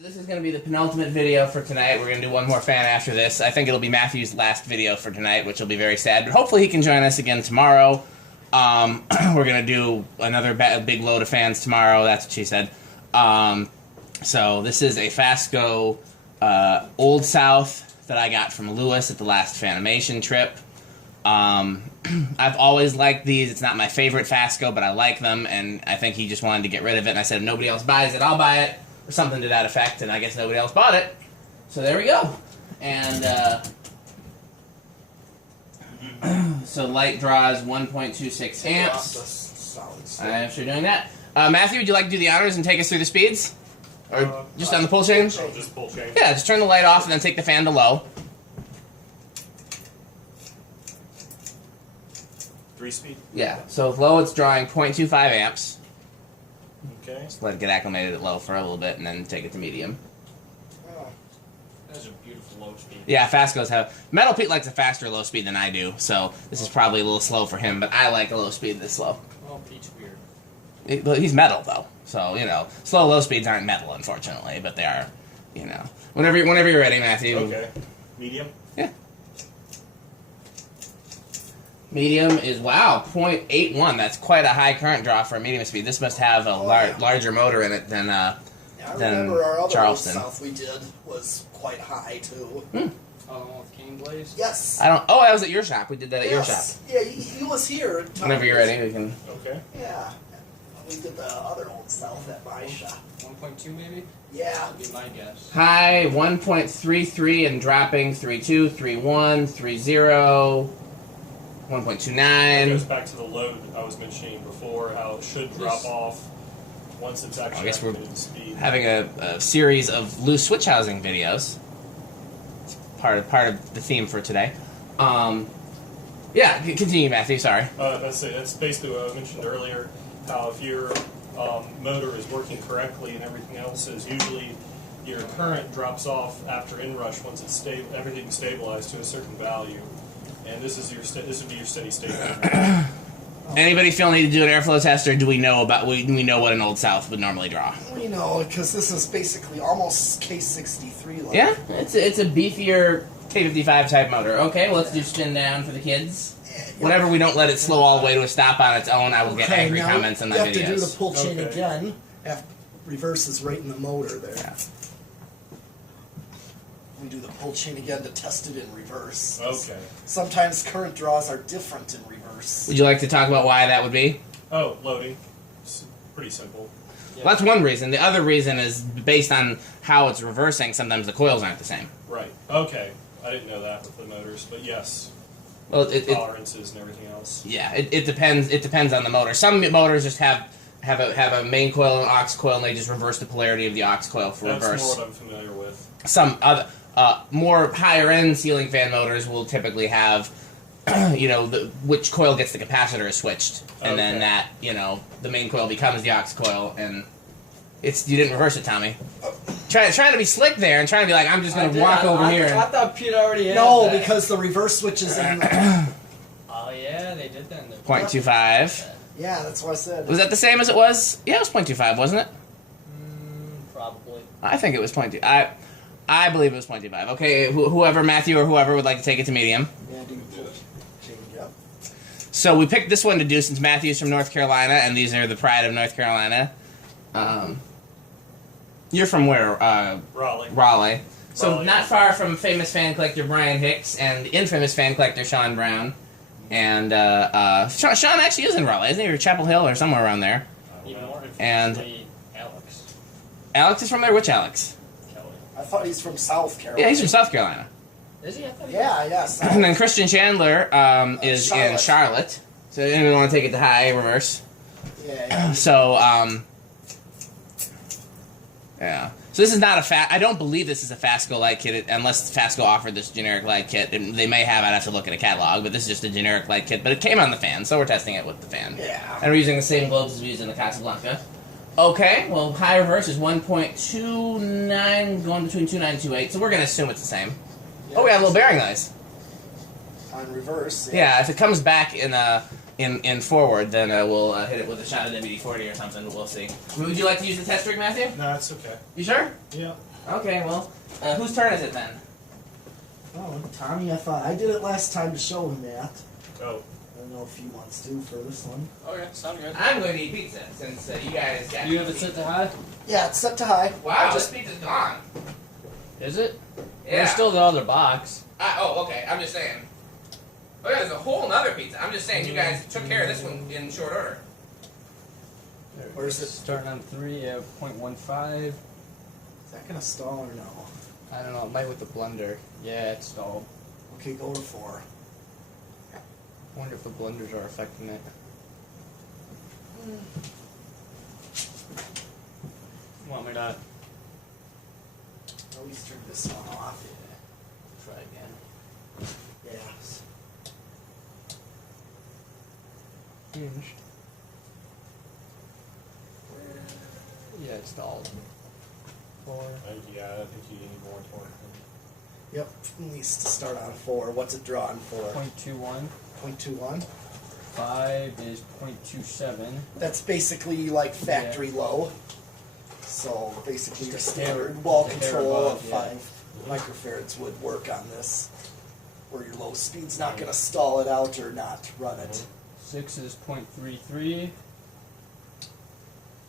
This is going to be the penultimate video for tonight. We're going to do one more fan after this. I think it'll be Matthew's last video for tonight, which will be very sad. But hopefully he can join us again tomorrow. We're going to do another big load of fans tomorrow. That's what she said. So this is a Fasco Old South that I got from Lewis at the last Fanimation trip. I've always liked these. It's not my favorite Fasco, but I like them, and I think he just wanted to get rid of it. And I said, if nobody else buys it, I'll buy it. Or something to that effect, and I guess nobody else bought it. So there we go. And so light draws 1.26 amps. I'm sure doing that. Matthew, would you like to do the honors and take us through the speeds? Or just on the pull chain? Oh, just pull chain. Yeah, just turn the light off and then take the fan to low. 3-speed? Yeah, so with low it's drawing 0.25 amps. Okay. Just let it get acclimated at low for a little bit and then take it to medium. Oh, that's a beautiful low speed. Yeah, Fasco's have... Metal Pete likes a faster low speed than I do, so this is probably a little slow for him, but I like a low speed this slow. Well, Pete's weird. He's metal, though, so, you know, slow low speeds aren't metal, unfortunately, but they are, you know. Whenever you're ready, Matthew. Okay. Medium? Yeah. Medium is, wow, 0.81. That's quite a high current draw for a medium speed. This must have a larger motor in it than I remember our other Charleston. South we did was quite high, too. Oh, with King Blaze? Yes. I was at your shop. We did that at your shop. Yeah, he was here. Whenever you're ready, we can... Okay. Yeah. We did the other Old South at my shop. 1.2 maybe? Yeah. That would be my guess. High 1.33 and dropping 3.2, 3.1, 3.0... 1.29. It goes back to the load I was mentioning before, how it should drop off once it's actually I guess we're activated speed. having a series of loose switch housing videos. It's part of the theme for today. Yeah, continue, Matthew. Sorry. That's it. That's basically what I mentioned earlier. How if your motor is working correctly and everything else is, usually your current drops off after inrush once it's everything's stabilized to a certain value. And this is this would be your steady state. Anybody feel need to do an airflow test, or do we know we know what an Old South would normally draw? We know, because this is basically almost K63 like. Yeah, it's a beefier K55 type motor. Okay, well, let's do spin down for the kids. Whenever we don't let it slow all the way to a stop on its own, I will get angry comments on my videos. You have to do the pull chain Okay. again. Reverse is right in the motor there. Yeah. We do the pull chain again to test it in reverse. Okay. Sometimes current draws are different in reverse. Would you like to talk about why that would be? Oh, loading. It's pretty simple. Well, that's one reason. The other reason is based on how it's reversing. Sometimes the coils aren't the same. Right. Okay. I didn't know that with the motors, but yes. Well, Tolerances and everything else. Yeah, it depends. It depends on the motor. Some motors just have a main coil and aux coil, and they just reverse the polarity of the aux coil for That's reverse. more what I'm familiar with. Some other more higher end ceiling fan motors will typically have, which coil gets the capacitor switched, and then that the main coil becomes the aux coil, and you didn't reverse it, Tommy. Trying to be slick there and trying to be like, I'm just going to walk over here. I thought Pete already had No, that. because the reverse switch is in. Oh yeah, they did that in the 0.25. Yeah, that's what I said. Was that the same as it was? Yeah, it was 0.25, wasn't it? Probably. I think it was 0.2. I believe it was 0.25. Okay, whoever, Matthew or whoever would like to take it to medium. Yeah, do the pull chain, yep. So we picked this one to do since Matthew's from North Carolina, and these are the pride of North Carolina. You're from where? Raleigh. So Raleigh. not far from famous fan collector Brian Hicks and infamous fan collector Sean Brown. And Sean actually is in Raleigh, isn't he? Or Chapel Hill or somewhere around there. Even more And- infamous, Alex Alex is from there? Which Alex? Kelly. I thought he's from South Carolina. Yeah, he's from South Carolina. Is he? I thought he Yeah, yes. And then Christian Chandler is in Charlotte. So anyone want to take it to high, reverse? Yeah. So, yeah. So this is not a I don't believe this is a Fasco light kit, unless Fasco offered this generic light kit. They may have, I'd have to look at a catalog, but this is just a generic light kit. But it came on the fan, so we're testing it with the fan. Yeah. And we're using the same globes as we used in the Casablanca. Okay, well, high reverse is 1.29, going between 29 and 2.8, so we're going to assume it's the same. Oh, we got a little bearing noise. On reverse. Yeah, if it comes back in in forward, then we'll hit it with a shot of WD-40 or something. We'll see. Would you like to use the test rig, Matthew? No, it's okay. You sure? Yeah. Okay. Well, whose turn is it then? Oh, Tommy, I did it last time to show him that. Oh. I don't know if he wants to for this one. Okay, sound good. I'm going to eat pizza since you guys got. You have it set to high? Yeah, it's set to high. Wow, this pizza's gone. Is it? Yeah. There's still the other box. Oh, okay. I'm just saying. Oh yeah, there's a whole nother pizza. I'm just saying you guys took care of this one in short order. Where is it? Starting on 3 at 0.15. Is that gonna stall or no? I don't know, it might with the blender. Yeah, it's stalled. Okay, go to 4. I wonder if the blenders are affecting it. Want me to At least turn this one off. try again? Yes. Hinged. Yeah, it's stalled. 4. Yeah, I think you need more torque. Yep, at least to start on 4. What's it drawn for? 0.21. 0.21. 5 is 0.27. That's basically like factory low. So basically your Just a standard hair- wall a hair control above, of yeah. 5 microfarads would work on this. Where your low speed's not going to stall it out or not run it. 6 is 0.33.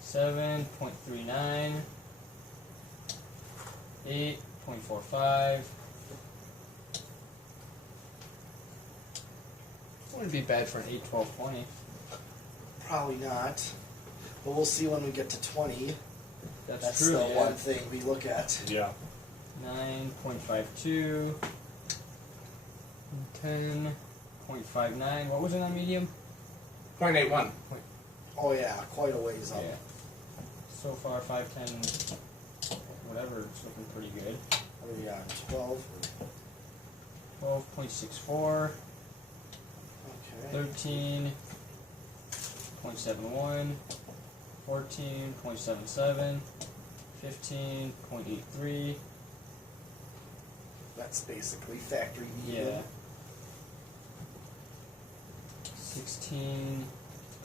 7, 0.39. 8, 0.45. Wouldn't be bad for an 8, 12, 20. Probably not. But we'll see when we get to 20. That's true. the Yeah. one thing we look at. Yeah. 9.52. 10.59. What was it on medium? 0.81. Oh yeah, quite a ways up. Yeah. So far, 5, 10, whatever, it's looking pretty good. What are we on? 12? 12.64. Okay. 13.71. 14.77. 15.83. That's basically factory medium. Yeah.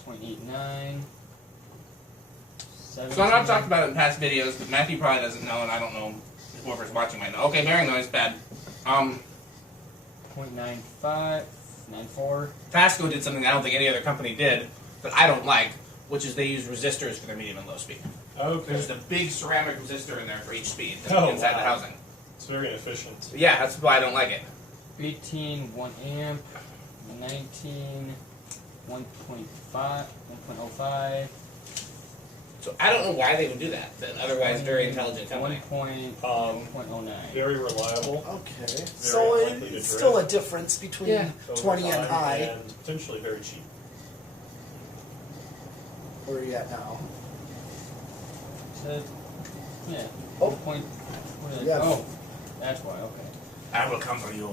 16.89. So I know I've talked about it in past videos, but Matthew probably doesn't know, and I don't know if whoever's watching might know. Okay, bearing noise, bad. 0.95. 94. Fasco did something I don't think any other company did, that I don't like, which is they use resistors for their medium and low speed. Okay. There's a big ceramic resistor in there for each speed Oh, inside the wow. housing. It's very inefficient. Yeah, that's why I don't like it. 18, 1 amp. 19, 1.5, 1.05. So I don't know why they would do that. An otherwise very intelligent company. 1.09. Very reliable. Okay. So unlikely to it's still a drift. difference between Yeah. 20 and Over time high. And potentially very cheap. Where are you at now? Said, yeah. Oh. What is it? Yeah. Oh, that's why, okay. I will come for you.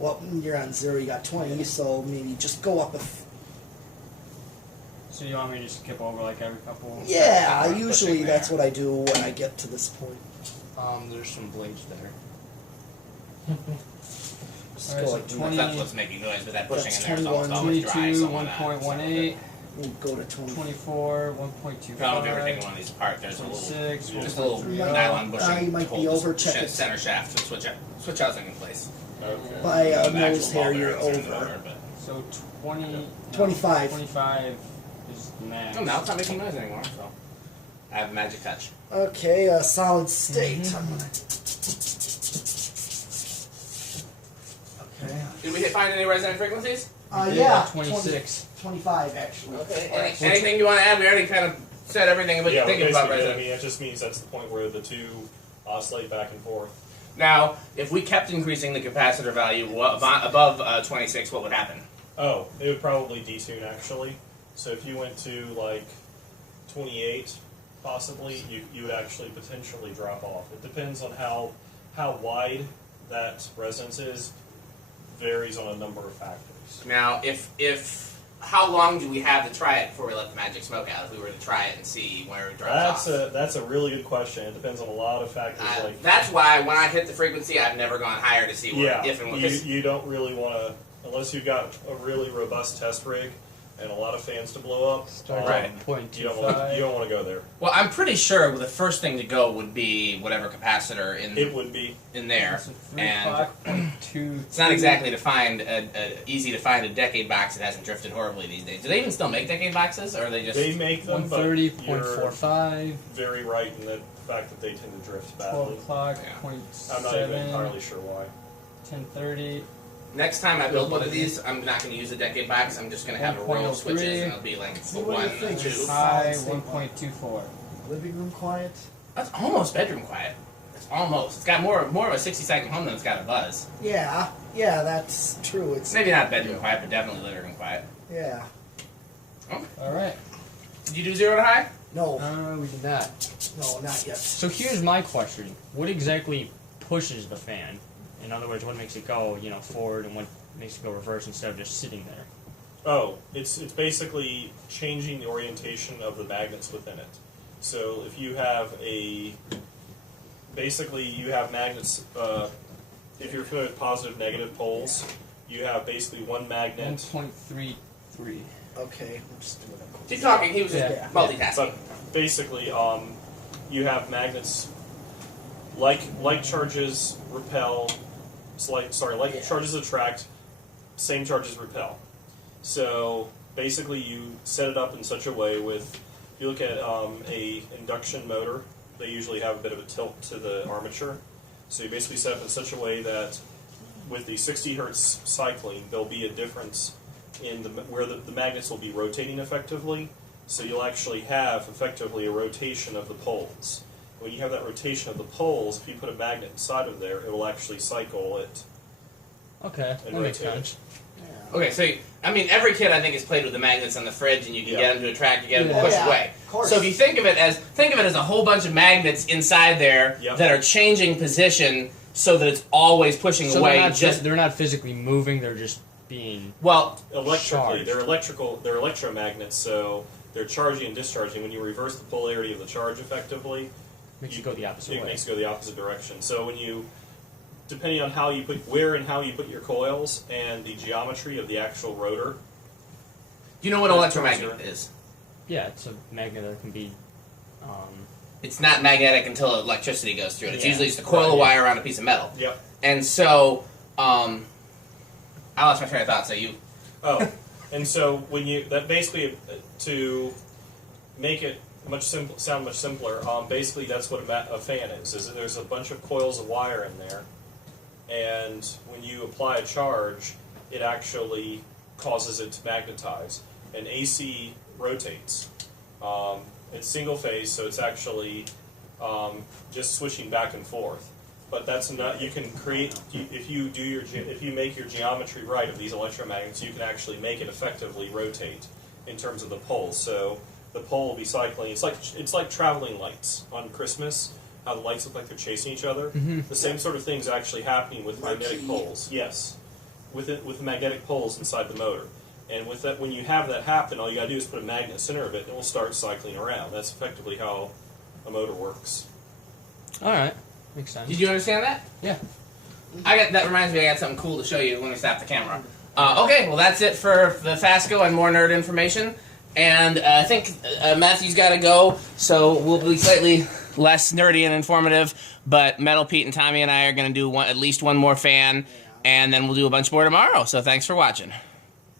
Well, you're on 0, you got 20, so maybe just go up a... So you want me to just skip over like every couple? Yeah, Pushing usually there. that's what I do when I get to this point. There's some blades there. Just Alright, go so like 20. That's what's making noise, but that pushing That's in there is almost 21, always dry. 22, So why not? 1.18. We'll go to 20. 24, 1.25. Probably if you ever taken one of these apart, there's a little, 26, just a little 1.30. nylon bushing. you might to be hold over, the check it. center shaft to switch housing in place. Okay. By The actual nose hair, ball you're bearings are in the over. motor, but- So 20. 25. 25 is the max. Oh, now it's not making noise anymore, so I have a magic touch. Okay, solid state. I'm gonna... Okay. Did we find any resonant frequencies? Yeah, 26. 25 actually. Okay. Anything you want to add? We already kind of said everything about Yeah, thinking about basically, resonant. I mean, it just means that's the point where the two oscillate back and forth. Now, if we kept increasing the capacitor value above 26, what would happen? Oh, it would probably detune actually. So if you went to like 28, possibly, you would actually potentially drop off. It depends on how wide that resonance is. Varies on a number of factors. Now, if how long do we have to try it before we let the magic smoke out? If we were to try it and see where it drops off. That's a really good question. It depends on a lot of factors. Like That's why when I hit the frequency, I've never gone higher to see where yeah, if and when. you don't really want to unless you've got a really robust test rig. and a lot of fans to blow up. Right. You don't want to go there. Well, I'm pretty sure the first thing to go would be whatever capacitor It would be. in there, and Two. it's not exactly easy to find a decade box that hasn't drifted horribly these days. Do they even still make decade boxes, or are they just? They make them, but 130.45. very right in the fact that they tend to drift 12 badly. o'clock. Yeah. Point I'm not even 7. entirely sure why. 10:30. Next time I build one of these, I'm not going to use a decade box. I'm just going to have a row of 1.03. switches, and it'll be like See what you 1, think. 2. High Solid state 1.24. Living room quiet. That's almost bedroom quiet. It's almost. It's got more of a 60-second hum than it's got a buzz. Yeah, that's true. It's maybe not bedroom quiet, but definitely living room quiet. Yeah. All right. Did you do 0 to high? No, We did not. no, not yet. So here's my question: what exactly pushes the fan? In other words, what makes it go, forward, and what makes it go reverse instead of just sitting there? Oh, it's basically changing the orientation of the magnets within it. So if you have you have magnets. If you're familiar with positive, negative poles, you have basically one magnet. 1.33. Okay, I'm just doing it. He's talking. He was just Yeah. multitasking. But basically, you have magnets like charges repel. Charges attract, same charges repel. So basically, you set it up in such a way with. If you look at a induction motor, they usually have a bit of a tilt to the armature. So you basically set up in such a way that with the 60 hertz cycling, there'll be a difference in where the magnets will be rotating effectively. So you'll actually have effectively a rotation of the poles. When you have that rotation of the poles, if you put a magnet inside of there, it will actually cycle it Okay, and that makes rotate it. sense. Okay, so every kid I think has played with the magnets on the fridge, and you can get them to attract, you get them to Yeah. push Yeah, away. of course. So if you think of it as a whole bunch of magnets inside there Yep. that are changing position so that it's always pushing So away. they're not physically moving; they're just being. Well, Electrically, Charged. they're electromagnets, so they're charging and discharging. When you reverse the polarity of the charge effectively, Makes you go the opposite it way. makes it go the opposite direction. So when you, depending on how you put your coils and the geometry of the actual rotor, you know what Those electromagnet terms are- is? Yeah, it's a magnet that can be. It's not magnetic until electricity goes through it. It's Yeah. usually just a coil of wire around a piece of metal. yep. And so, I lost my train of thought. So you, Oh, and so when you basically to make it sound much simpler, basically that's what a fan is. Is that there's a bunch of coils of wire in there, and when you apply a charge, it actually causes it to magnetize. And AC rotates. It's single phase, so it's actually just switching back and forth. But that's not. You can create if you make your geometry right of these electromagnets, you can actually make it effectively rotate in terms of the poles. So the pole will be cycling. It's like traveling lights on Christmas. How the lights look like they're chasing each other. Mm-hmm. The same sort of thing is actually happening with magnetic Marquee. poles. Yes, with magnetic poles inside the motor. And with that, when you have that happen, all you got to do is put a magnet in the center of it, and it will start cycling around. That's effectively how a motor works. All right, makes sense. did you understand that? Yeah. That reminds me, I got something cool to show you when we stop the camera. Okay, well that's it for the Fasco and more nerd information. And I think Matthew's got to go, so we'll be slightly less nerdy and informative. But Metal Pete and Tommy and I are going to do at least one more fan, and then we'll do a bunch more tomorrow. So thanks for watching.